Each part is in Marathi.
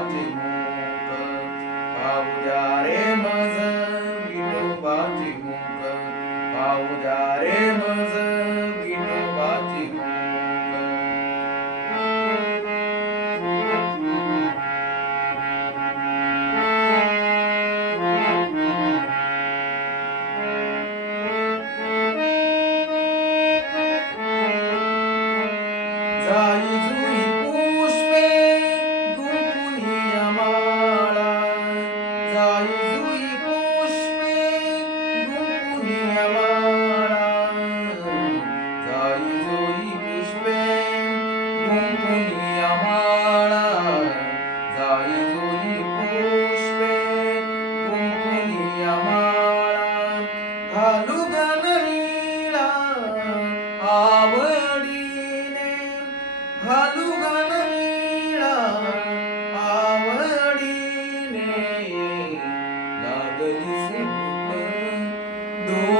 bate um pau de aremas, que não bate um pau de bate गुंफणी आम्हाला जाई जुई पुष्पे गुंफणी आम्हाला घालू गणणीला आवडीने घालू गणणीला आवडीने लागली से दो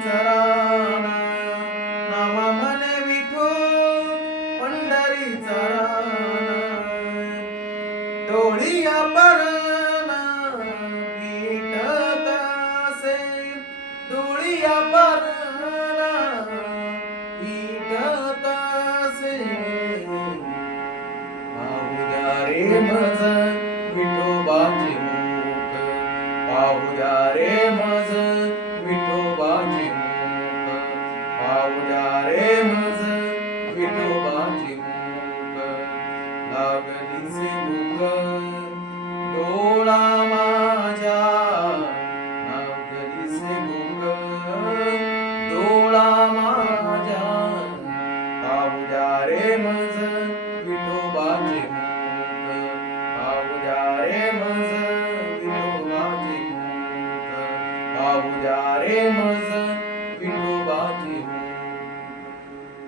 चरण नाम मने विठो पंढरी चरण डोळी अपरण पीठत असे डोळी अपरण पीठत असे भाऊदारे मज विठोबाचे मुख पाहुदारे मज